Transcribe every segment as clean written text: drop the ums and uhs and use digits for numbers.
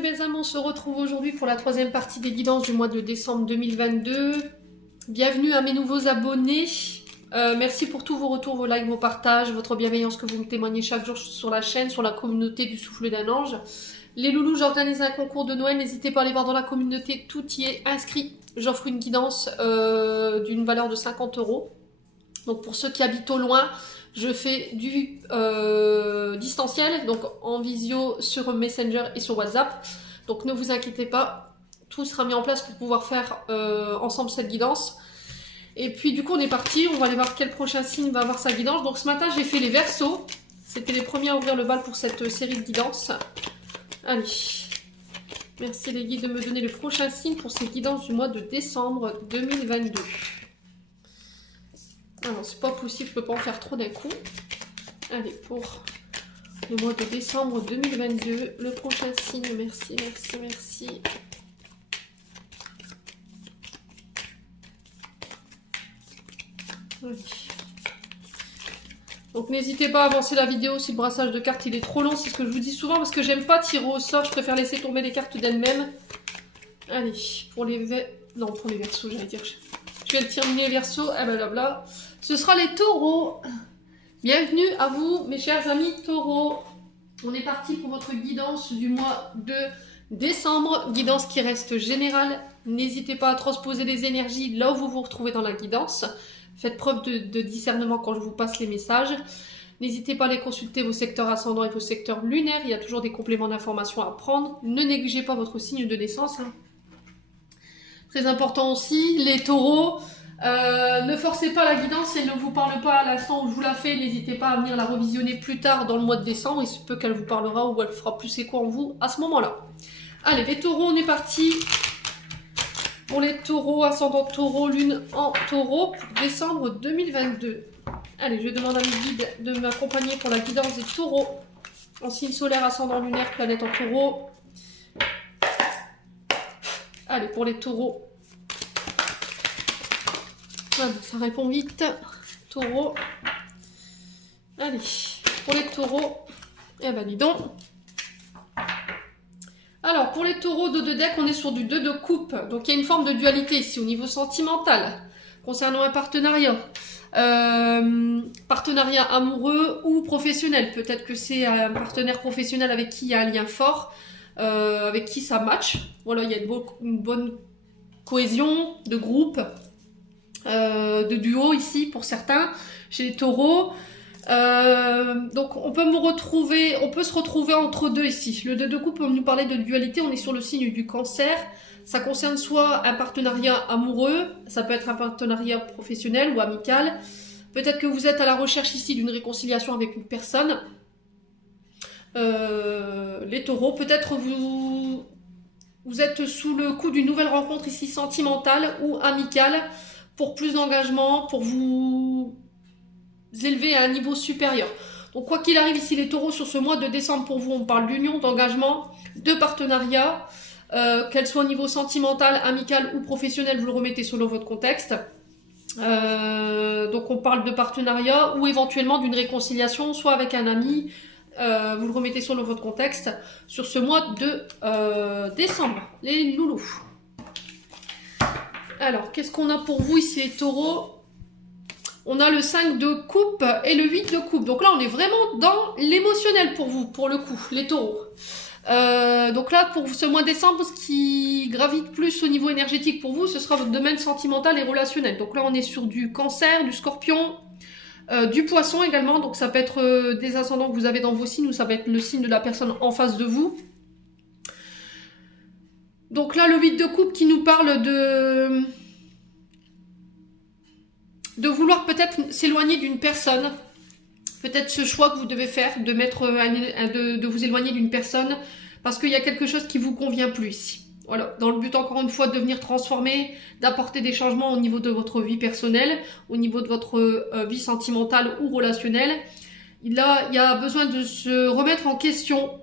belles âmes, on se retrouve aujourd'hui pour la troisième partie des guidances du mois de décembre 2022. Bienvenue à mes nouveaux abonnés. Merci pour tous vos retours, vos likes, vos partages, votre bienveillance que vous me témoignez chaque jour sur la chaîne, sur la communauté du souffle d'un ange. Les loulous, j'organise un concours de Noël, n'hésitez pas à aller voir dans la communauté, tout y est inscrit. J'offre une guidance d'une valeur de 50 €. Donc pour ceux qui habitent au loin, je fais du distanciel, donc en visio sur Messenger et sur WhatsApp. Donc ne vous inquiétez pas, tout sera mis en place pour pouvoir faire ensemble cette guidance. Et puis du coup on est parti, on va aller voir quel prochain signe va avoir sa guidance. Donc ce matin j'ai fait les Verseaux, c'était les premiers à ouvrir le bal pour cette série de guidances. Allez, merci les guides de me donner le prochain signe pour ces guidances du mois de décembre 2022. Alors c'est pas possible, je peux pas en faire trop d'un coup. Allez, pour le mois de décembre 2022, le prochain signe, merci, merci, merci. Allez. Donc n'hésitez pas à avancer la vidéo si le brassage de cartes il est trop long, c'est ce que je vous dis souvent parce que j'aime pas tirer au sort, je préfère laisser tomber les cartes d'elles-mêmes. Allez, pour les Verseaux, j'allais dire. Je viens de terminer les Verseaux, et blablabla. Ce sera les Taureaux. Bienvenue à vous, mes chers amis Taureaux. On est parti pour votre guidance du mois de décembre. Guidance qui reste générale. N'hésitez pas à transposer les énergies là où vous vous retrouvez dans la guidance. Faites preuve de discernement quand je vous passe les messages. N'hésitez pas à aller consulter vos secteurs ascendants et vos secteurs lunaires. Il y a toujours des compléments d'informations à prendre. Ne négligez pas votre signe de naissance. Très important aussi, les Taureaux. Ne forcez pas la guidance, si elle ne vous parle pas à l'instant où je vous la fais, n'hésitez pas à venir la revisionner plus tard dans le mois de décembre, il se peut qu'elle vous parlera ou elle fera plus écho en vous à ce moment-là. Allez, les Taureaux, on est parti pour les Taureaux, ascendant Taureau, lune en Taureau, pour décembre 2022. Allez, je demande à mes guides de m'accompagner pour la guidance des Taureaux, en signe solaire, ascendant lunaire, planète en Taureau. Allez, pour les Taureaux. Voilà, ça répond vite. Taureau. Allez, pour les Taureaux. Eh ben, dis donc. Alors, pour les Taureaux de deck, on est sur du 2 de coupe. Donc, il y a une forme de dualité ici au niveau sentimental. Concernant un partenariat. Partenariat amoureux ou professionnel. Peut-être que c'est un partenaire professionnel avec qui il y a un lien fort. Avec qui ça match. Voilà, il y a une bonne cohésion de groupe, de duo ici pour certains, chez les Taureaux. Donc on peut se retrouver entre deux ici. Le 2 de coupe, on nous parlait de dualité, on est sur le signe du Cancer. Ça concerne soit un partenariat amoureux, ça peut être un partenariat professionnel ou amical. Peut-être que vous êtes à la recherche ici d'une réconciliation avec une personne. Les Taureaux, peut-être vous êtes sous le coup d'une nouvelle rencontre ici sentimentale ou amicale pour plus d'engagement, pour vous élever à un niveau supérieur. Donc quoi qu'il arrive ici les Taureaux sur ce mois de décembre pour vous, on parle d'union, d'engagement, de partenariat, qu'elle soit au niveau sentimental, amical ou professionnel, vous le remettez selon votre contexte. Donc on parle de partenariat ou éventuellement d'une réconciliation, soit avec un ami, vous le remettez selon votre contexte sur ce mois de décembre, les loulous. Alors, qu'est-ce qu'on a pour vous ici, les Taureaux? On a le 5 de coupe et le 8 de coupe. Donc là, on est vraiment dans l'émotionnel pour vous, pour le coup, les Taureaux. Donc là, pour ce mois de décembre, ce qui gravite plus au niveau énergétique pour vous, ce sera votre domaine sentimental et relationnel. Donc là, on est sur du Cancer, du Scorpion, du Poisson également. Donc ça peut être des ascendants que vous avez dans vos signes ou ça va être le signe de la personne en face de vous. Donc là, le 8 de coupe qui nous parle de vouloir peut-être s'éloigner d'une personne. Peut-être ce choix que vous devez faire, de vous éloigner d'une personne parce qu'il y a quelque chose qui ne vous convient plus ici. Voilà, dans le but encore une fois de venir transformer, d'apporter des changements au niveau de votre vie personnelle, au niveau de votre vie sentimentale ou relationnelle. Il y a besoin de se remettre en question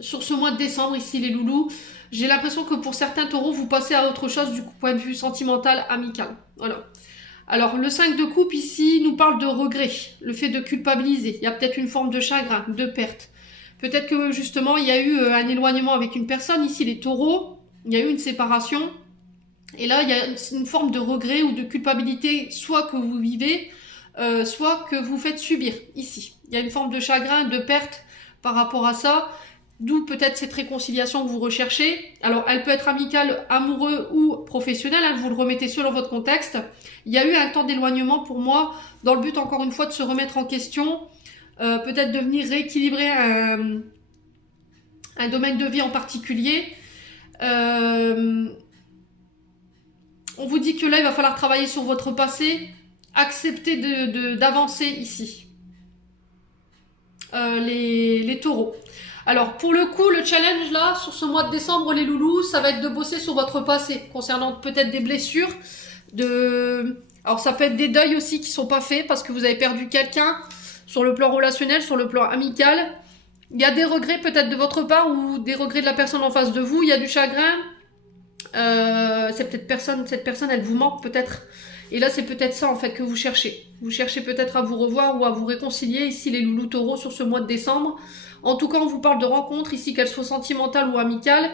sur ce mois de décembre ici les loulous. J'ai l'impression que pour certains Taureaux, vous passez à autre chose du point de vue sentimental, amical. Voilà. Alors, le 5 de coupe ici nous parle de regret, le fait de culpabiliser. Il y a peut-être une forme de chagrin, de perte. Peut-être que justement, il y a eu un éloignement avec une personne. Ici, les taureaux, il y a eu une séparation. Et là, il y a une forme de regret ou de culpabilité, soit que vous vivez, soit que vous faites subir, ici. Il y a une forme de chagrin, de perte par rapport à ça, d'où peut-être cette réconciliation que vous recherchez. Alors, elle peut être amicale, amoureux ou professionnelle, hein, vous le remettez selon votre contexte. Il y a eu un temps d'éloignement pour moi, dans le but, encore une fois, de se remettre en question, peut-être de venir rééquilibrer un domaine de vie en particulier. On vous dit que là, il va falloir travailler sur votre passé, accepter d'avancer ici. Les taureaux. Alors, pour le coup, le challenge là, sur ce mois de décembre, les loulous, ça va être de bosser sur votre passé, concernant peut-être des blessures, alors ça peut être des deuils aussi qui sont pas faits parce que vous avez perdu quelqu'un sur le plan relationnel, sur le plan amical. Il y a des regrets peut-être de votre part ou des regrets de la personne en face de vous. Il y a du chagrin. Cette personne, elle vous manque peut-être. Et là, c'est peut-être ça en fait que vous cherchez. Vous cherchez peut-être à vous revoir ou à vous réconcilier. Ici, les loulous taureaux sur ce mois de décembre. En tout cas, on vous parle de rencontres ici, qu'elles soient sentimentales ou amicales.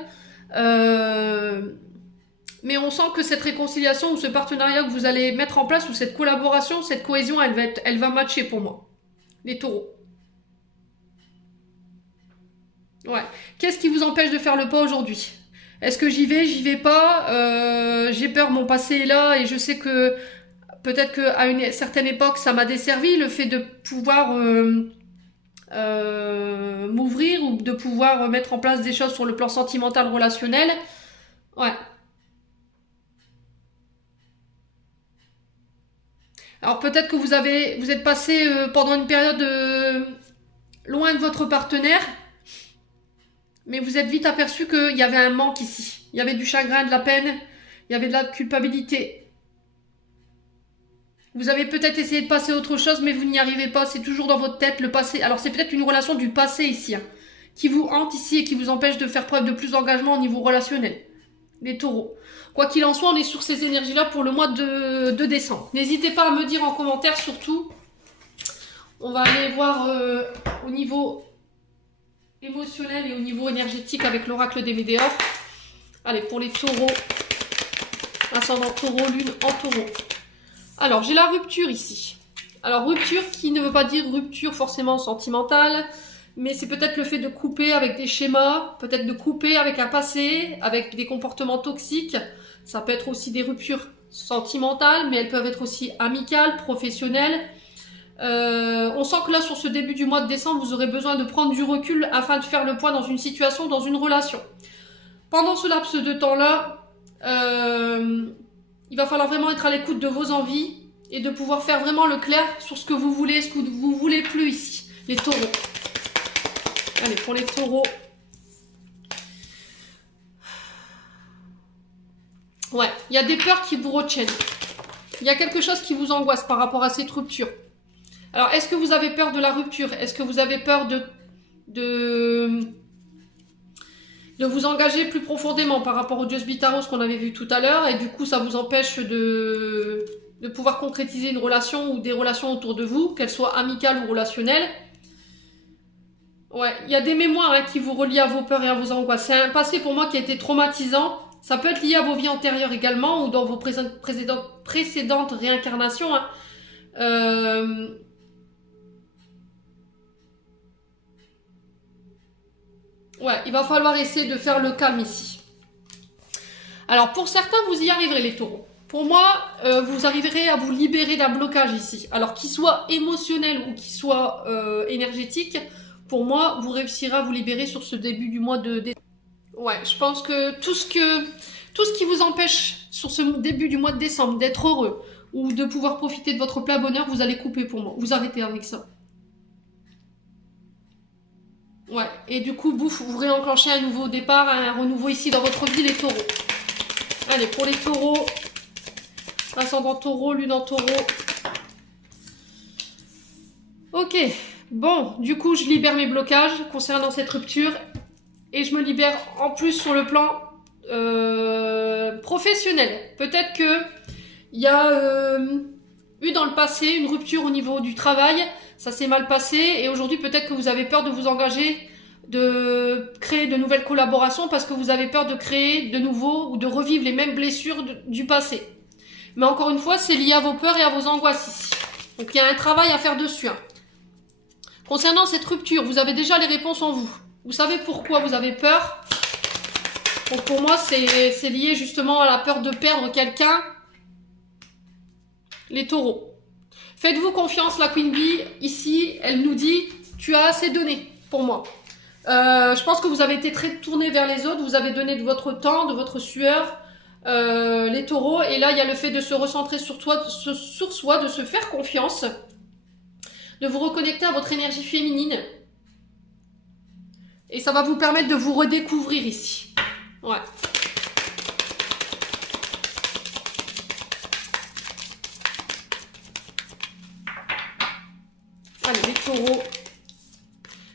Mais on sent que cette réconciliation ou ce partenariat que vous allez mettre en place ou cette collaboration, cette cohésion, elle va matcher pour moi. Les taureaux. Ouais. Qu'est-ce qui vous empêche de faire le pas aujourd'hui ? Est-ce que j'y vais pas, j'ai peur, mon passé est là et je sais que peut-être qu'à une certaine époque ça m'a desservi, le fait de pouvoir m'ouvrir ou de pouvoir mettre en place des choses sur le plan sentimental, relationnel. Ouais. Alors peut-être que vous êtes passé pendant une période loin de votre partenaire. Mais vous êtes vite aperçu qu'il y avait un manque ici. Il y avait du chagrin, de la peine, il y avait de la culpabilité. Vous avez peut-être essayé de passer à autre chose, mais vous n'y arrivez pas. C'est toujours dans votre tête, le passé. Alors c'est peut-être une relation du passé ici, hein, qui vous hante ici et qui vous empêche de faire preuve de plus d'engagement au niveau relationnel. Les taureaux. Quoi qu'il en soit, on est sur ces énergies-là pour le mois de décembre. N'hésitez pas à me dire en commentaire surtout. On va aller voir au niveau émotionnel et au niveau énergétique avec l'oracle des Médéors. Allez, pour les taureaux, ascendant taureau, lune en taureau. Alors, j'ai la rupture ici. Alors, rupture qui ne veut pas dire rupture forcément sentimentale, mais c'est peut-être le fait de couper avec des schémas, peut-être de couper avec un passé, avec des comportements toxiques. Ça peut être aussi des ruptures sentimentales, mais elles peuvent être aussi amicales, professionnelles. On sent que là, sur ce début du mois de décembre, vous aurez besoin de prendre du recul afin de faire le point dans une situation, dans une relation. Pendant ce laps de temps-là, il va falloir vraiment être à l'écoute de vos envies et de pouvoir faire vraiment le clair sur ce que vous voulez, ce que vous voulez plus ici, les taureaux. Allez, pour les taureaux. Ouais, il y a des peurs qui vous retiennent. Il y a quelque chose qui vous angoisse par rapport à cette rupture. Alors, est-ce que vous avez peur de la rupture? Est-ce que vous avez peur de vous engager plus profondément par rapport au Just Be Tarot, ce qu'on avait vu tout à l'heure, et du coup, ça vous empêche de pouvoir concrétiser une relation ou des relations autour de vous, qu'elles soient amicales ou relationnelles? Ouais, il y a des mémoires hein, qui vous relient à vos peurs et à vos angoisses. C'est un passé pour moi qui a été traumatisant. Ça peut être lié à vos vies antérieures également, ou dans vos précédentes réincarnations. Hein. Ouais, il va falloir essayer de faire le calme ici. Alors, pour certains, vous y arriverez, les taureaux. Pour moi, vous arriverez à vous libérer d'un blocage ici. Alors, qu'il soit émotionnel ou qu'il soit énergétique, pour moi, vous réussirez à vous libérer sur ce début du mois de décembre. Ouais, je pense que tout ce qui vous empêche sur ce début du mois de décembre d'être heureux ou de pouvoir profiter de votre plein bonheur, vous allez couper pour moi. Vous arrêtez avec ça. Ouais, et du coup, bouf, vous réenclenchez un nouveau départ, un renouveau ici dans votre vie, les taureaux. Allez, pour les taureaux, ascendant taureau, lune en taureau. Ok, bon, du coup, je libère mes blocages concernant cette rupture. Et je me libère en plus sur le plan professionnel. Peut-être qu'il y a eu dans le passé une rupture au niveau du travail. Ça s'est mal passé et aujourd'hui peut-être que vous avez peur de vous engager de créer de nouvelles collaborations parce que vous avez peur de créer de nouveau ou de revivre les mêmes blessures du passé. Mais encore une fois, c'est lié à vos peurs et à vos angoisses ici. Donc il y a un travail à faire dessus. Hein. Concernant cette rupture, vous avez déjà les réponses en vous. Vous savez pourquoi vous avez peur. Donc pour moi, c'est lié justement à la peur de perdre quelqu'un. Les taureaux. Faites-vous confiance, la Queen Bee, ici, elle nous dit, tu as assez donné pour moi. Je pense que vous avez été très tourné vers les autres, vous avez donné de votre temps, de votre sueur, les taureaux, et là, il y a le fait de se recentrer sur soi, de se faire confiance, de vous reconnecter à votre énergie féminine, et ça va vous permettre de vous redécouvrir ici. Ouais. Allez, les taureaux.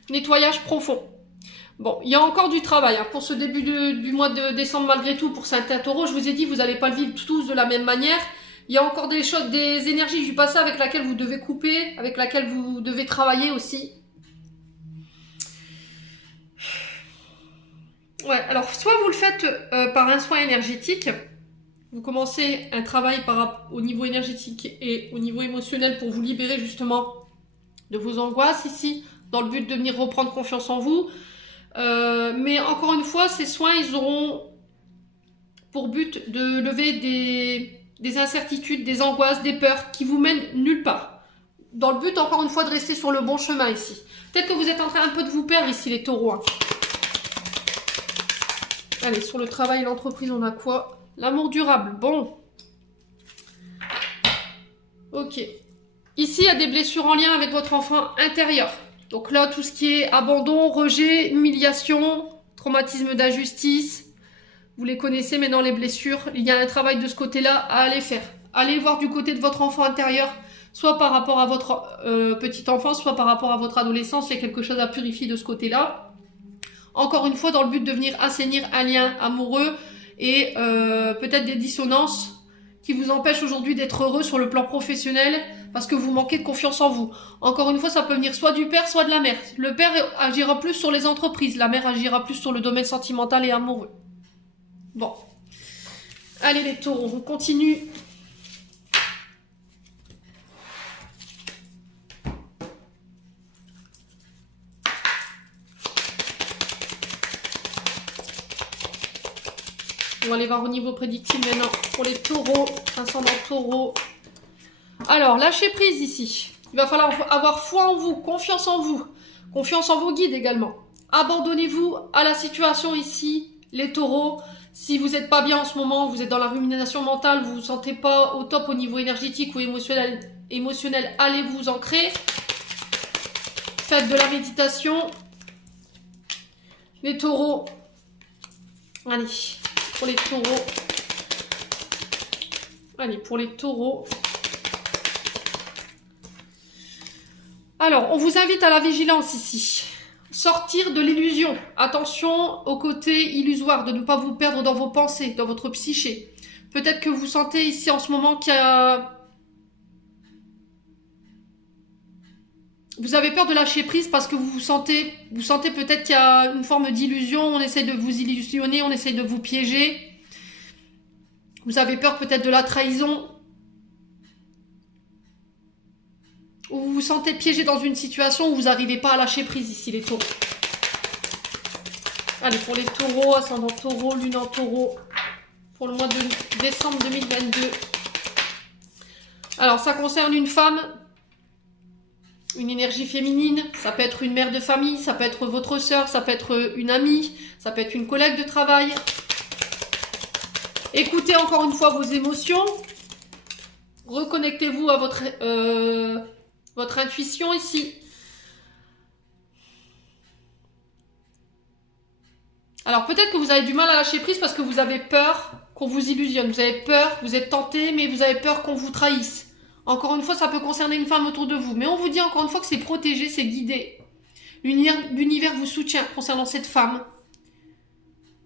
Nettoyage profond. Bon, il y a encore du travail hein, pour ce début du mois de décembre malgré tout pour certains taureaux. Je vous ai dit, vous n'allez pas le vivre tous de la même manière. Il y a encore des choses, des énergies du passé avec lesquelles vous devez couper, avec lesquelles vous devez travailler aussi. Ouais, alors soit vous le faites par un soin énergétique, vous commencez un travail au niveau énergétique et au niveau émotionnel pour vous libérer justement de vos angoisses ici, dans le but de venir reprendre confiance en vous. Mais encore une fois, ces soins, ils auront pour but de lever des incertitudes, des angoisses, des peurs qui vous mènent nulle part. Dans le but, encore une fois, de rester sur le bon chemin ici. Peut-être que vous êtes en train un peu de vous perdre ici, les taureaux. Hein. Allez, sur le travail et l'entreprise, on a quoi? L'amour durable. Bon. Ok. Ici, il y a des blessures en lien avec votre enfant intérieur. Donc là, tout ce qui est abandon, rejet, humiliation, traumatisme d'injustice, vous les connaissez maintenant les blessures. Il y a un travail de ce côté-là à aller faire. Allez voir du côté de votre enfant intérieur, soit par rapport à votre petite enfance, soit par rapport à votre adolescence. Il y a quelque chose à purifier de ce côté-là. Encore une fois, dans le but de venir assainir un lien amoureux et peut-être des dissonances qui vous empêchent aujourd'hui d'être heureux sur le plan professionnel parce que vous manquez de confiance en vous. Encore une fois, ça peut venir soit du père, soit de la mère. Le père agira plus sur les entreprises, la mère agira plus sur le domaine sentimental et amoureux. Bon. Allez les taureaux, on continue. On va aller voir au niveau prédictif maintenant pour les taureaux, ascendant taureau. Alors, lâchez prise ici. Il va falloir avoir foi en vous, confiance en vos guides également. Abandonnez-vous à la situation ici, les taureaux. Si vous n'êtes pas bien en ce moment, vous êtes dans la rumination mentale, vous ne vous sentez pas au top au niveau énergétique ou émotionnel, allez vous ancrer. Faites de la méditation. Les taureaux. Allez. Pour les taureaux. Allez, pour les taureaux. Alors, on vous invite à la vigilance ici. Sortir de l'illusion. Attention au côté illusoire, de ne pas vous perdre dans vos pensées, dans votre psyché. Peut-être que vous sentez ici en ce moment qu'il y a... Vous avez peur de lâcher prise parce que vous sentez peut-être qu'il y a une forme d'illusion, on essaie de vous illusionner, on essaie de vous piéger. Vous avez peur peut-être de la trahison. Ou vous vous sentez piégé dans une situation où vous n'arrivez pas à lâcher prise ici, les taureaux. Allez, pour les taureaux, ascendant taureau, lune en taureau, pour le mois de décembre 2022. Alors, ça concerne une femme, une énergie féminine, ça peut être une mère de famille, ça peut être votre sœur, ça peut être une amie, ça peut être une collègue de travail. Écoutez encore une fois vos émotions. Reconnectez-vous à votre intuition ici. Alors peut-être que vous avez du mal à lâcher prise parce que vous avez peur qu'on vous illusionne. Vous avez peur, vous êtes tenté, mais vous avez peur qu'on vous trahisse. Encore une fois, ça peut concerner une femme autour de vous. Mais on vous dit encore une fois que c'est protégé, c'est guidé. L'univers vous soutient concernant cette femme.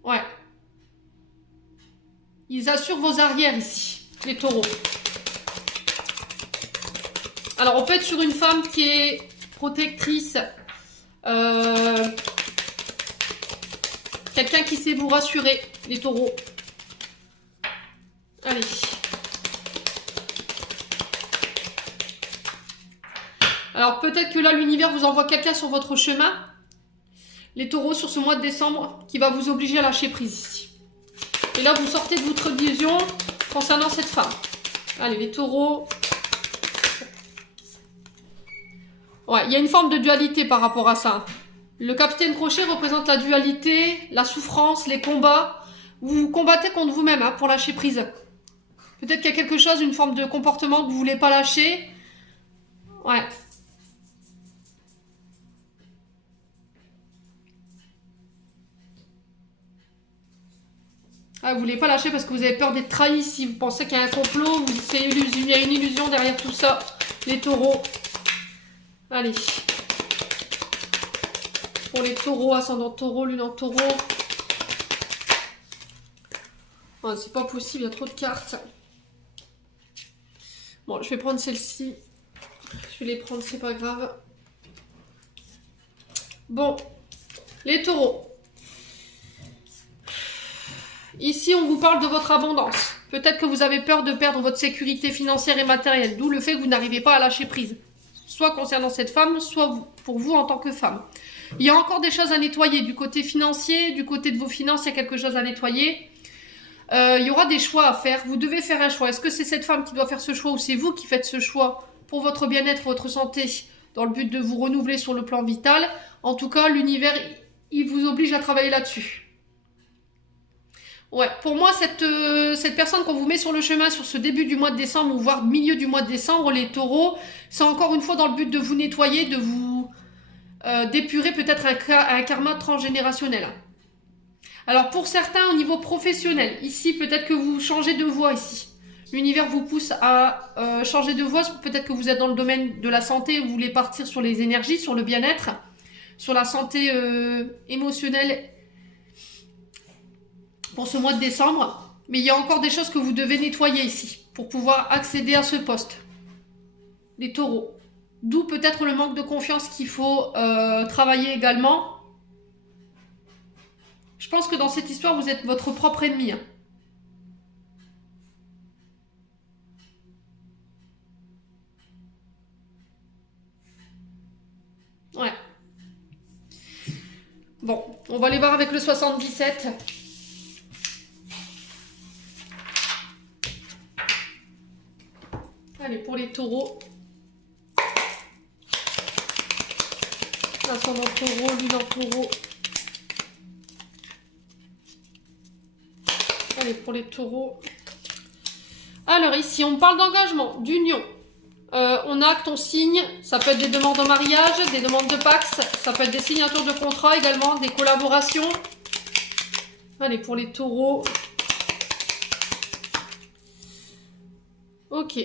Ouais. Ils assurent vos arrières ici, les taureaux. Alors on peut être sur une femme qui est protectrice, Quelqu'un qui sait vous rassurer, les taureaux. Allez. Alors peut-être que là, l'univers vous envoie quelqu'un sur votre chemin. Les taureaux, sur ce mois de décembre, qui va vous obliger à lâcher prise ici. Et là, vous sortez de votre illusion concernant cette femme. Allez, les taureaux. Ouais, il y a une forme de dualité par rapport à ça. Le capitaine Crochet représente la dualité, la souffrance, les combats. Vous combattez contre vous-même hein, pour lâcher prise. Peut-être qu'il y a quelque chose, une forme de comportement que vous ne voulez pas lâcher. Ouais. Ah, vous ne voulez pas lâcher parce que vous avez peur d'être trahi. Si vous pensez qu'il y a un complot, il y a une illusion derrière tout ça. Les taureaux. Allez. Pour les taureaux, ascendant taureau, lune en taureau. Oh, c'est pas possible, il y a trop de cartes. Bon, je vais prendre celle-ci. Je vais les prendre, c'est pas grave. Bon. Les taureaux. Ici, on vous parle de votre abondance. Peut-être que vous avez peur de perdre votre sécurité financière et matérielle, d'où le fait que vous n'arrivez pas à lâcher prise. Soit concernant cette femme, soit pour vous en tant que femme. Il y a encore des choses à nettoyer. Du côté financier, du côté de vos finances, il y a quelque chose à nettoyer. Il y aura des choix à faire. Vous devez faire un choix. Est-ce que c'est cette femme qui doit faire ce choix ou c'est vous qui faites ce choix pour votre bien-être, votre santé, dans le but de vous renouveler sur le plan vital? En tout cas, l'univers, il vous oblige à travailler là-dessus. Ouais, pour moi, cette personne qu'on vous met sur le chemin sur ce début du mois de décembre ou voire milieu du mois de décembre, les taureaux, c'est encore une fois dans le but de vous nettoyer, de vous d'épurer peut-être un karma transgénérationnel. Alors pour certains au niveau professionnel, ici peut-être que vous changez de voie ici. L'univers vous pousse à changer de voie, peut-être que vous êtes dans le domaine de la santé, vous voulez partir sur les énergies, sur le bien-être, sur la santé émotionnelle pour ce mois de décembre. Mais il y a encore des choses que vous devez nettoyer ici pour pouvoir accéder à ce poste. Les taureaux. D'où peut-être le manque de confiance qu'il faut travailler également. Je pense que dans cette histoire, vous êtes votre propre ennemi. Hein. Ouais. Bon, on va aller voir avec le 77. Allez, pour les taureaux. Ascendant taureau, lune en taureau. Allez, pour les taureaux. Alors ici, on parle d'engagement, d'union. On acte, on signe. Ça peut être des demandes en mariage, des demandes de Pax. Ça peut être des signatures de contrat également, des collaborations. Allez, pour les taureaux. Ok.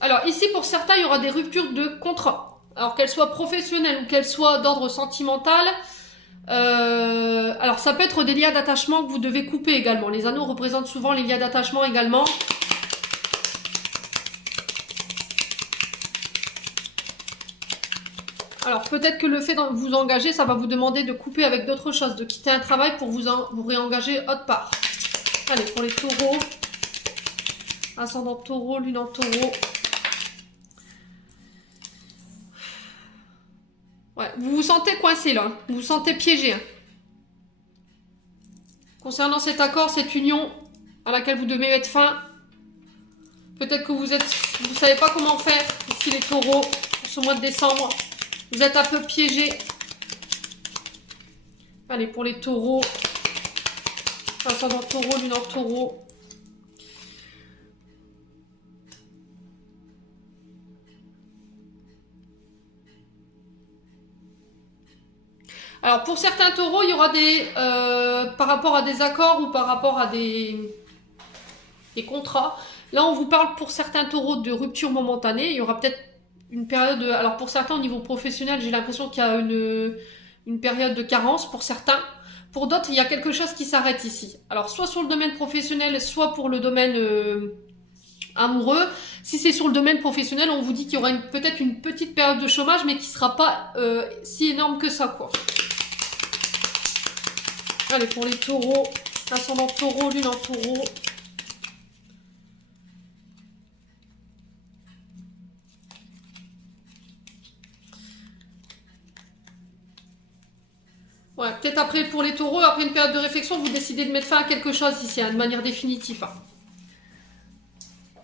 Alors ici, pour certains, il y aura des ruptures de contrat. Alors qu'elles soient professionnelles ou qu'elles soient d'ordre sentimental. Alors ça peut être des liens d'attachement que vous devez couper également. Les anneaux représentent souvent les liens d'attachement également. Alors peut-être que le fait de vous engager, ça va vous demander de couper avec d'autres choses, de quitter un travail pour vous réengager autre part. Allez, pour les taureaux. Ascendant taureau, lune en taureau. Ouais, vous vous sentez coincé là, vous vous sentez piégé. Hein. Concernant cet accord, cette union à laquelle vous devez mettre fin, peut-être que vous savez pas comment faire ici les taureaux pour ce mois de décembre. Vous êtes un peu piégé. Allez, pour les taureaux, ascendant taureau, lune en taureau. Alors pour certains taureaux, il y aura des par rapport à des accords ou par rapport à des contrats. Là, on vous parle pour certains taureaux de rupture momentanée. Il y aura peut-être une période. Alors pour certains, au niveau professionnel, j'ai l'impression qu'il y a une période de carence pour certains. Pour d'autres, il y a quelque chose qui s'arrête ici. Alors soit sur le domaine professionnel, soit pour le domaine amoureux. Si c'est sur le domaine professionnel, on vous dit qu'il y aura peut-être une petite période de chômage, mais qui ne sera pas si énorme que ça, quoi. Allez, pour les taureaux, ascendant taureau, lune en taureau. Ouais, peut-être après pour les taureaux, après une période de réflexion, vous décidez de mettre fin à quelque chose ici, hein, de manière définitive. Hein.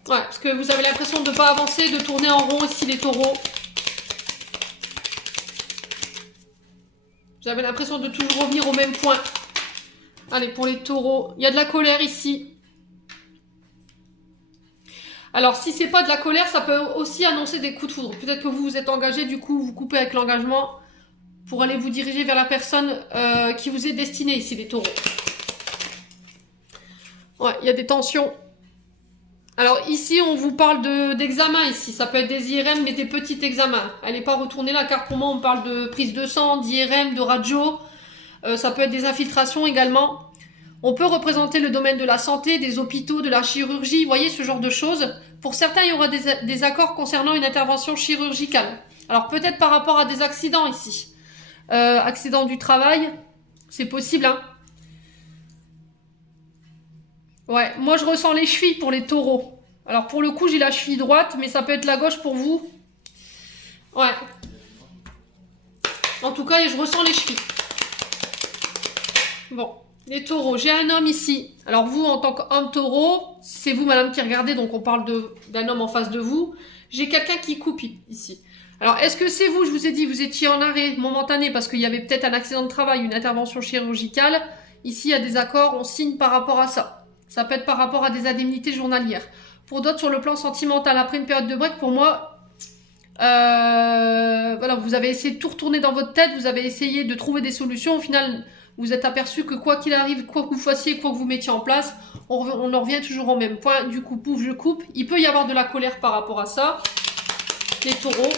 Ouais, parce que vous avez l'impression de ne pas avancer, de tourner en rond ici les taureaux. Vous avez l'impression de toujours revenir au même point. Allez, pour les taureaux, il y a de la colère ici. Alors, si c'est pas de la colère, ça peut aussi annoncer des coups de foudre. Peut-être que vous vous êtes engagé, du coup, vous coupez avec l'engagement pour aller vous diriger vers la personne qui vous est destinée ici, les taureaux. Ouais, il y a des tensions. Alors ici, on vous parle d'examen ici. Ça peut être des IRM, mais des petits examens. Elle n'est pas retournée la carte pour moi. On parle de prise de sang, d'IRM, de radio. Ça peut être des infiltrations également. On peut représenter le domaine de la santé, des hôpitaux, de la chirurgie. Vous voyez, ce genre de choses. Pour certains, il y aura des accords concernant une intervention chirurgicale. Alors peut-être par rapport à des accidents ici. Accident du travail, c'est possible, hein. Ouais, moi je ressens les chevilles pour les taureaux. Alors pour le coup, j'ai la cheville droite, mais ça peut être la gauche pour vous. Ouais. En tout cas, je ressens les chevilles. Bon, les taureaux. J'ai un homme ici. Alors vous, en tant qu'homme taureau, c'est vous, madame, qui regardez, donc on parle d'un homme en face de vous. J'ai quelqu'un qui coupe ici. Alors, est-ce que c'est vous, je vous ai dit, vous étiez en arrêt momentané parce qu'il y avait peut-être un accident de travail, une intervention chirurgicale. Ici, il y a des accords, on signe par rapport à ça. Ça peut être par rapport à des indemnités journalières. Pour d'autres, sur le plan sentimental, après une période de break, pour moi, voilà, vous avez essayé de tout retourner dans votre tête, vous avez essayé de trouver des solutions. Au final, vous êtes aperçu que quoi qu'il arrive, quoi que vous fassiez, quoi que vous mettiez en place, on en revient toujours au même point. Du coup, pouf, je coupe. Il peut y avoir de la colère par rapport à ça. Les taureaux.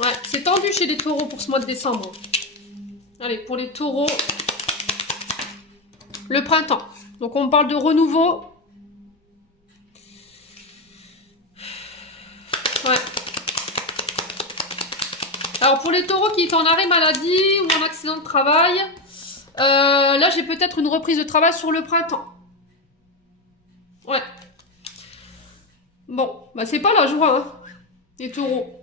Ouais, c'est tendu chez les taureaux pour ce mois de décembre. Allez, pour les taureaux, le printemps. Donc on parle de renouveau. Ouais. Alors pour les taureaux qui sont en arrêt maladie ou en accident de travail, là j'ai peut-être une reprise de travail sur le printemps. Ouais. Bon, bah c'est pas la joie, hein, les taureaux.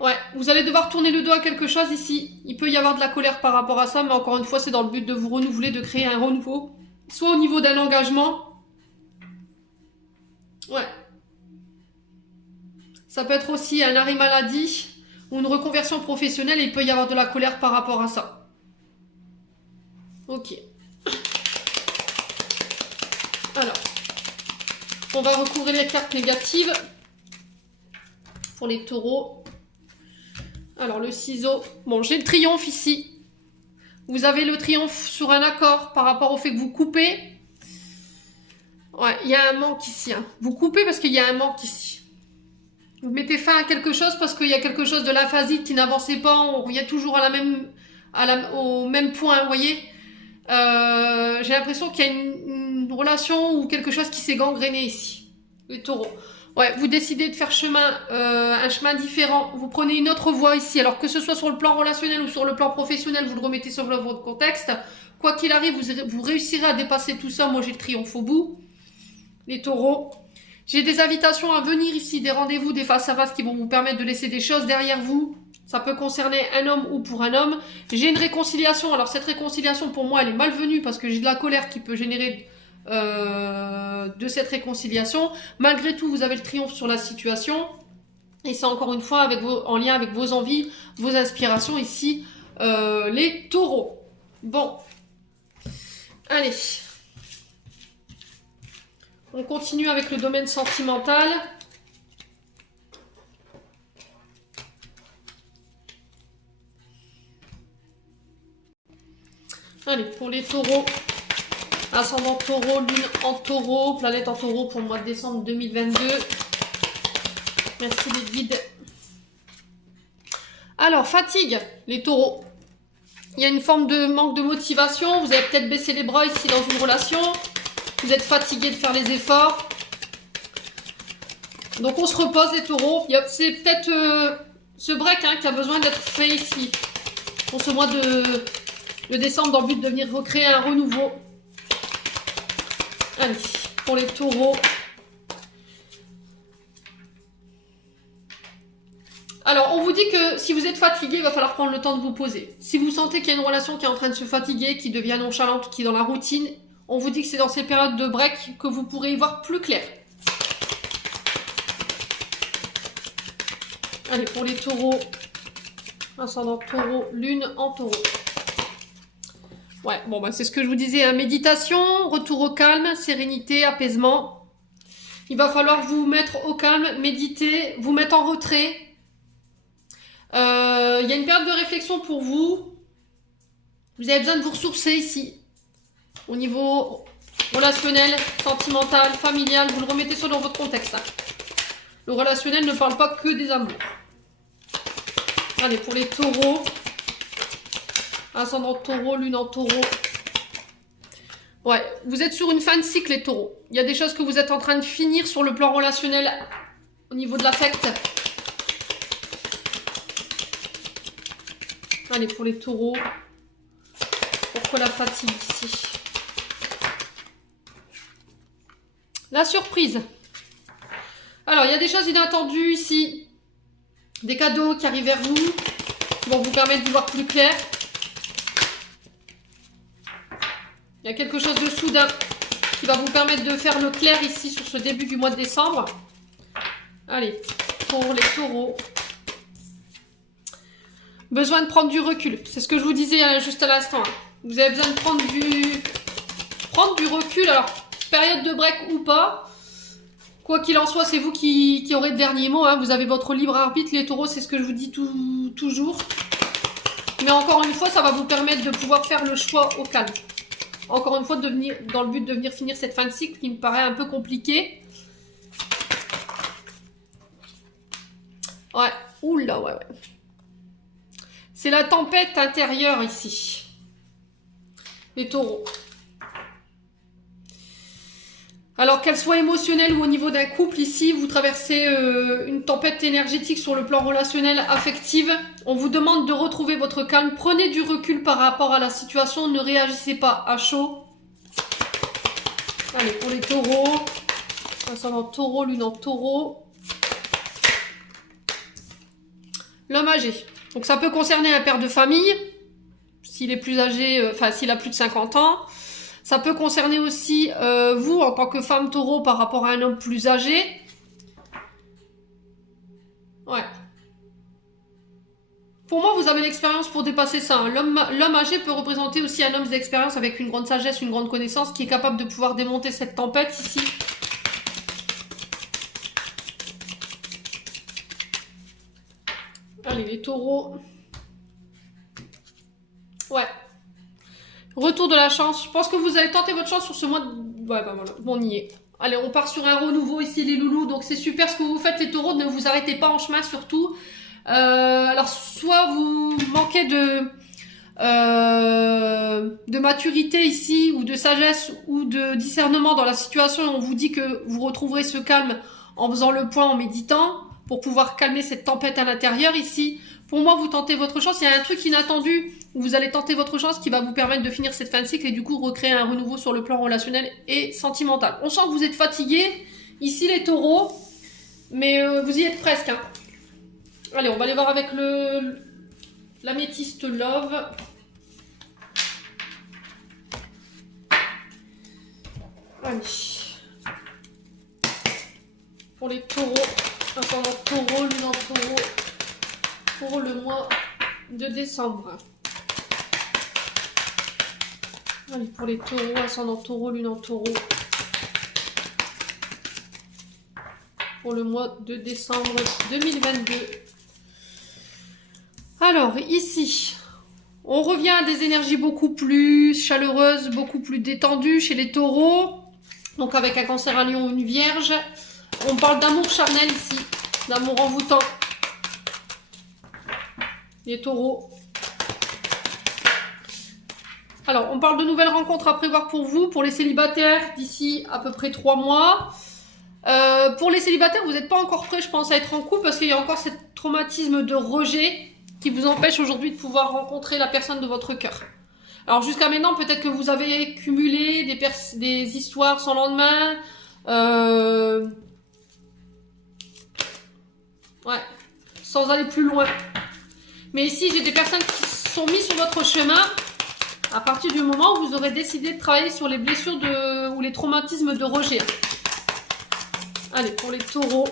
Ouais, vous allez devoir tourner le dos à quelque chose ici. Il peut y avoir de la colère par rapport à ça, mais encore une fois, c'est dans le but de vous renouveler, de créer un renouveau. Soit au niveau d'un engagement. Ouais. Ça peut être aussi un arrêt maladie ou une reconversion professionnelle et il peut y avoir de la colère par rapport à ça. Ok. Alors, on va recouvrir les cartes négatives pour les taureaux. Alors, le ciseau. Bon, j'ai le triomphe ici. Vous avez le triomphe sur un accord par rapport au fait que vous coupez. Ouais, il y a un manque ici. Hein. Vous coupez parce qu'il y a un manque ici. Vous mettez fin à quelque chose parce qu'il y a quelque chose de l'aphasie qui n'avançait pas. On revient toujours au même point, vous voyez. J'ai l'impression qu'il y a une relation ou quelque chose qui s'est gangréné ici. Les taureaux. Ouais, vous décidez de faire un chemin différent. Vous prenez une autre voie ici. Alors que ce soit sur le plan relationnel ou sur le plan professionnel, vous le remettez sur votre contexte. Quoi qu'il arrive, vous réussirez à dépasser tout ça. Moi, j'ai le triomphe au bout. Les taureaux. J'ai des invitations à venir ici, des rendez-vous, des face-à-face qui vont vous permettre de laisser des choses derrière vous. Ça peut concerner un homme ou pour un homme. J'ai une réconciliation. Alors cette réconciliation, pour moi, elle est malvenue parce que j'ai de la colère qui peut générer de cette réconciliation. Malgré tout, vous avez le triomphe sur la situation. Et c'est encore une fois en lien avec vos envies, vos inspirations ici, les taureaux. Bon. Allez. On continue avec le domaine sentimental. Allez, pour les taureaux, ascendant taureau, lune en taureau, planète en taureau pour le mois de décembre 2022. Merci les guides. Alors, fatigue, les taureaux. Il y a une forme de manque de motivation. Vous avez peut-être baissé les bras ici dans une relation. Vous êtes fatigué de faire les efforts. Donc on se repose les taureaux. C'est peut-être ce break qui a besoin d'être fait ici. pour ce mois de décembre dans le but de venir recréer un renouveau. Allez, pour les taureaux. Alors, on vous dit que si vous êtes fatigué, il va falloir prendre le temps de vous poser. Si vous sentez qu'il y a une relation qui est en train de se fatiguer, qui devient nonchalante, qui est dans la routine, on vous dit que c'est dans ces périodes de break que vous pourrez y voir plus clair. Allez, pour les taureaux, ascendant taureau, lune en taureau. Ouais, bon, bah, c'est ce que je vous disais, hein. Méditation, retour au calme, sérénité, apaisement. Il va falloir vous mettre au calme, méditer, vous mettre en retrait. Il y a une période de réflexion pour vous. Vous avez besoin de vous ressourcer ici. Au niveau relationnel, sentimental, familial, vous le remettez sur dans votre contexte. Hein. Le relationnel ne parle pas que des amours. Allez, pour les taureaux. Ascendant taureau, lune en taureau. Ouais, vous êtes sur une fin de cycle, les taureaux. Il y a des choses que vous êtes en train de finir sur le plan relationnel au niveau de l'affect. Allez, pour les taureaux. Pourquoi la fatigue ici? La surprise. Alors, il y a des choses inattendues ici. Des cadeaux qui arrivent vers vous, qui vont vous permettre d'y voir plus clair. Il y a quelque chose de soudain qui va vous permettre de faire le clair ici sur ce début du mois de décembre. Allez, pour les taureaux. Besoin de prendre du recul. C'est ce que je vous disais juste à l'instant. Vous avez besoin de prendre du recul. Alors, période de break ou pas. Quoi qu'il en soit, c'est vous qui aurez le dernier mot. Hein. Vous avez votre libre arbitre, les taureaux, c'est ce que je vous dis toujours. Mais encore une fois, ça va vous permettre de pouvoir faire le choix au calme. Encore une fois, dans le but de venir finir cette fin de cycle qui me paraît un peu compliquée. Ouais, oula, ouais. C'est la tempête intérieure ici. Les taureaux. Alors qu'elle soit émotionnelle ou au niveau d'un couple, ici, vous traversez une tempête énergétique sur le plan relationnel, affectif. On vous demande de retrouver votre calme. Prenez du recul par rapport à la situation. Ne réagissez pas à chaud. Allez, pour les taureaux. Ascendant taureau, lune en taureau. L'homme âgé. Donc ça peut concerner un père de famille, s'il est plus âgé, s'il a plus de 50 ans. Ça peut concerner aussi vous, en tant que femme taureau, par rapport à un homme plus âgé. Ouais. Pour moi, vous avez l'expérience pour dépasser ça. Hein. L'homme âgé peut représenter aussi un homme d'expérience avec une grande sagesse, une grande connaissance, qui est capable de pouvoir démonter cette tempête ici. Allez, les taureaux. Ouais. Retour de la chance. Je pense que vous avez tenté votre chance sur ce mois de... Ouais, bah voilà, on y est. Allez, on part sur un renouveau ici, les loulous. Donc, c'est super ce que vous faites, les taureaux. Ne vous arrêtez pas en chemin, surtout. Alors, soit vous manquez de maturité ici, ou de sagesse, ou de discernement dans la situation. On vous dit que vous retrouverez ce calme en faisant le point, en méditant, pour pouvoir calmer cette tempête à l'intérieur ici. Pour moi, vous tentez votre chance. Il y a un truc inattendu où vous allez tenter votre chance qui va vous permettre de finir cette fin de cycle et du coup recréer un renouveau sur le plan relationnel et sentimental. On sent que vous êtes fatigués ici, les taureaux, mais vous y êtes presque. Hein. Allez, on va aller voir avec l'améthyste love. Allez. Pour les taureaux, ascendant taureau, lune en taureau, pour le mois de décembre. Allez, pour les taureaux, ascendant taureau, lune en taureau, pour le mois de décembre 2022. Alors, ici, on revient à des énergies beaucoup plus chaleureuses, beaucoup plus détendues chez les taureaux. Donc, avec un cancer à lion ou une vierge. On parle d'amour charnel ici, d'amour envoûtant. Les taureaux. Alors, on parle de nouvelles rencontres à prévoir pour vous, pour les célibataires, d'ici à peu près 3 mois. Pour les célibataires, vous n'êtes pas encore prêts, je pense, à être en couple, parce qu'il y a encore ce traumatisme de rejet qui vous empêche aujourd'hui de pouvoir rencontrer la personne de votre cœur. Alors jusqu'à maintenant, peut-être que vous avez cumulé des histoires sans lendemain. Ouais, sans aller plus loin. Mais ici, j'ai des personnes qui sont mises sur votre chemin à partir du moment où vous aurez décidé de travailler sur les blessures ou les traumatismes de rejet. Allez, pour les taureaux.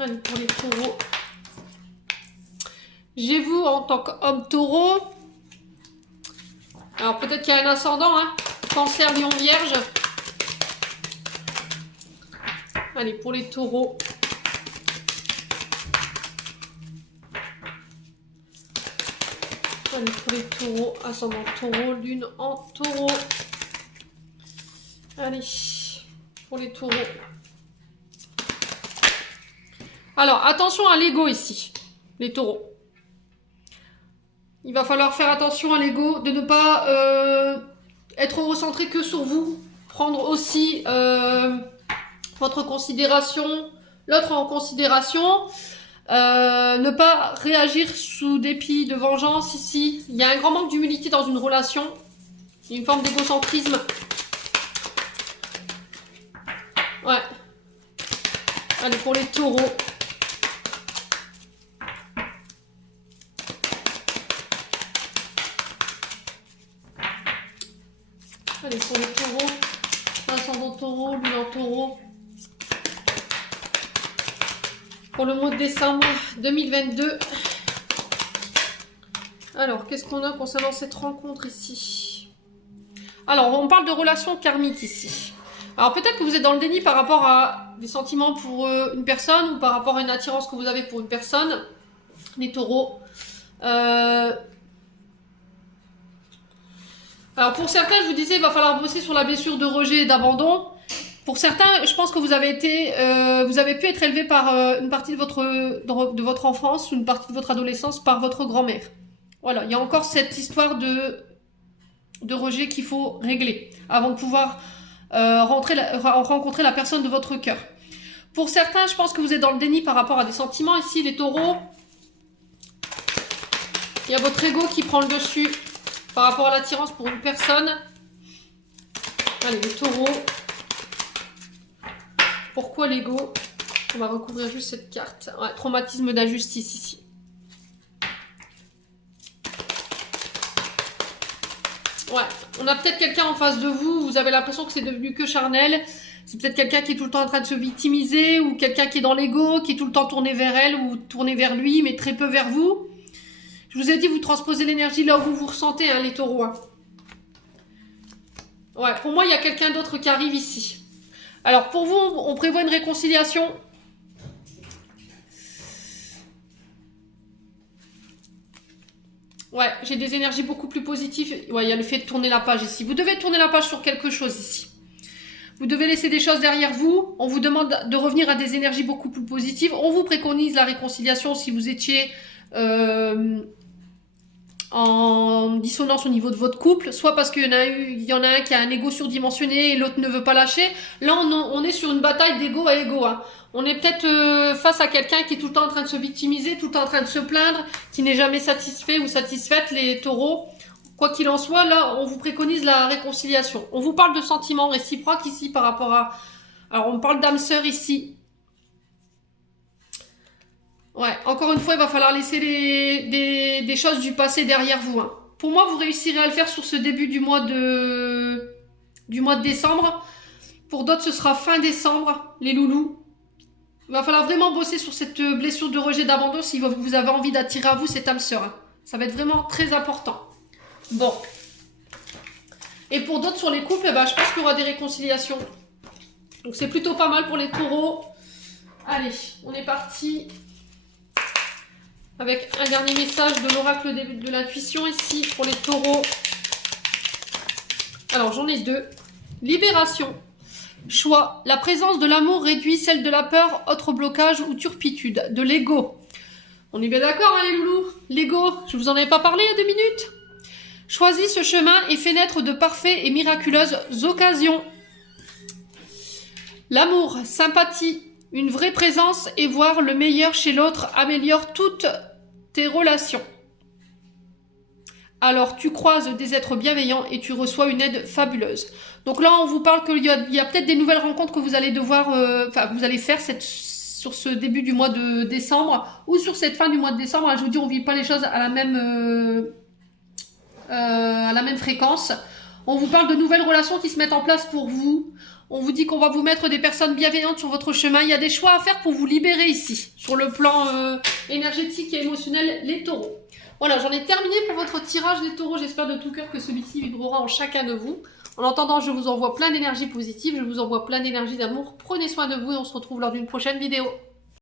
Allez, pour les taureaux. J'ai vous en tant qu'homme taureau. Alors peut-être qu'il y a un ascendant, hein. Cancer, Lion, Vierge. Allez, pour les taureaux. Allez, pour les taureaux. Ascendant taureau, lune en taureau. Allez, pour les taureaux. Alors, attention à l'ego ici, les taureaux. Il va falloir faire attention à l'ego, de ne pas être recentré que sur vous. Prendre aussi votre considération, l'autre en considération. Ne pas réagir sous dépit de vengeance ici. Il y a un grand manque d'humilité dans une relation. Il y a une forme d'égocentrisme. Ouais. Allez, pour les taureaux. Allez, pour les taureaux, ascendant taureau, lune en taureau. Pour le mois de décembre 2022. Alors, qu'est-ce qu'on a concernant cette rencontre ici? Alors, on parle de relations karmiques ici. Alors, peut-être que vous êtes dans le déni par rapport à des sentiments pour une personne ou par rapport à une attirance que vous avez pour une personne. Les taureaux. Alors pour certains, je vous disais, il va falloir bosser sur la blessure de rejet et d'abandon. Pour certains, je pense que vous avez pu être élevé par une partie de votre enfance ou une partie de votre adolescence par votre grand-mère. Voilà, il y a encore cette histoire de rejet qu'il faut régler avant de pouvoir rencontrer la personne de votre cœur. Pour certains, je pense que vous êtes dans le déni par rapport à des sentiments. Ici, les taureaux, il y a votre ego qui prend le dessus par rapport à l'attirance pour une personne. Allez, les taureaux. Pourquoi l'ego? On va recouvrir juste cette carte. Ouais, traumatisme d'injustice ici. Ouais, on a peut-être quelqu'un en face de vous, vous avez l'impression que c'est devenu que charnel. C'est peut-être quelqu'un qui est tout le temps en train de se victimiser, ou quelqu'un qui est dans l'ego, qui est tout le temps tourné vers elle ou tourné vers lui, mais très peu vers vous. Je vous ai dit, vous transposez l'énergie là où vous vous ressentez, hein, les taureaux. Hein. Ouais, pour moi, il y a quelqu'un d'autre qui arrive ici. Alors, pour vous, on prévoit une réconciliation. Ouais, j'ai des énergies beaucoup plus positives. Ouais, il y a le fait de tourner la page ici. Vous devez tourner la page sur quelque chose ici. Vous devez laisser des choses derrière vous. On vous demande de revenir à des énergies beaucoup plus positives. On vous préconise la réconciliation si vous étiez en dissonance au niveau de votre couple, soit parce qu'il y en a un qui a un ego surdimensionné et l'autre ne veut pas lâcher. Là, on est sur une bataille d'ego à ego. Hein. On est peut-être face à quelqu'un qui est tout le temps en train de se victimiser, tout le temps en train de se plaindre, qui n'est jamais satisfait ou satisfaite, les taureaux. Quoi qu'il en soit, là, on vous préconise la réconciliation. On vous parle de sentiments réciproques ici par rapport à... Alors, on parle d'âme sœur ici. Ouais, encore une fois, il va falloir laisser des choses du passé derrière vous. Hein. Pour moi, vous réussirez à le faire sur ce début du mois de décembre. Pour d'autres, ce sera fin décembre, les loulous. Il va falloir vraiment bosser sur cette blessure de rejet d'abandon si vous avez envie d'attirer à vous cette âme sœur. Hein. Ça va être vraiment très important. Bon. Et pour d'autres sur les couples, je pense qu'il y aura des réconciliations. Donc c'est plutôt pas mal pour les taureaux. Allez, on est parti. Avec un dernier message de l'oracle de l'intuition ici pour les taureaux. Alors j'en ai deux. Libération. Choix. La présence de l'amour réduit celle de la peur, autre blocage ou turpitude. De l'ego. On est bien d'accord, hein, les loulous? L'ego, je vous en avais pas parlé il y a 2 minutes? Choisis ce chemin et fais naître de parfaites et miraculeuses occasions. L'amour, sympathie, une vraie présence et voir le meilleur chez l'autre améliore toutes tes relations. Alors tu croises des êtres bienveillants et tu reçois une aide fabuleuse. Donc là on vous parle qu'il y a peut-être des nouvelles rencontres que vous allez devoir, vous allez faire sur ce début du mois de décembre ou sur cette fin du mois de décembre. Je vous dis, on ne vit pas les choses à la même fréquence. On vous parle de nouvelles relations qui se mettent en place pour vous. On vous dit qu'on va vous mettre des personnes bienveillantes sur votre chemin. Il y a des choix à faire pour vous libérer ici, sur le plan énergétique et émotionnel, les taureaux. Voilà, j'en ai terminé pour votre tirage des taureaux. J'espère de tout cœur que celui-ci vibrera en chacun de vous. En attendant, je vous envoie plein d'énergie positive, je vous envoie plein d'énergie d'amour. Prenez soin de vous et on se retrouve lors d'une prochaine vidéo.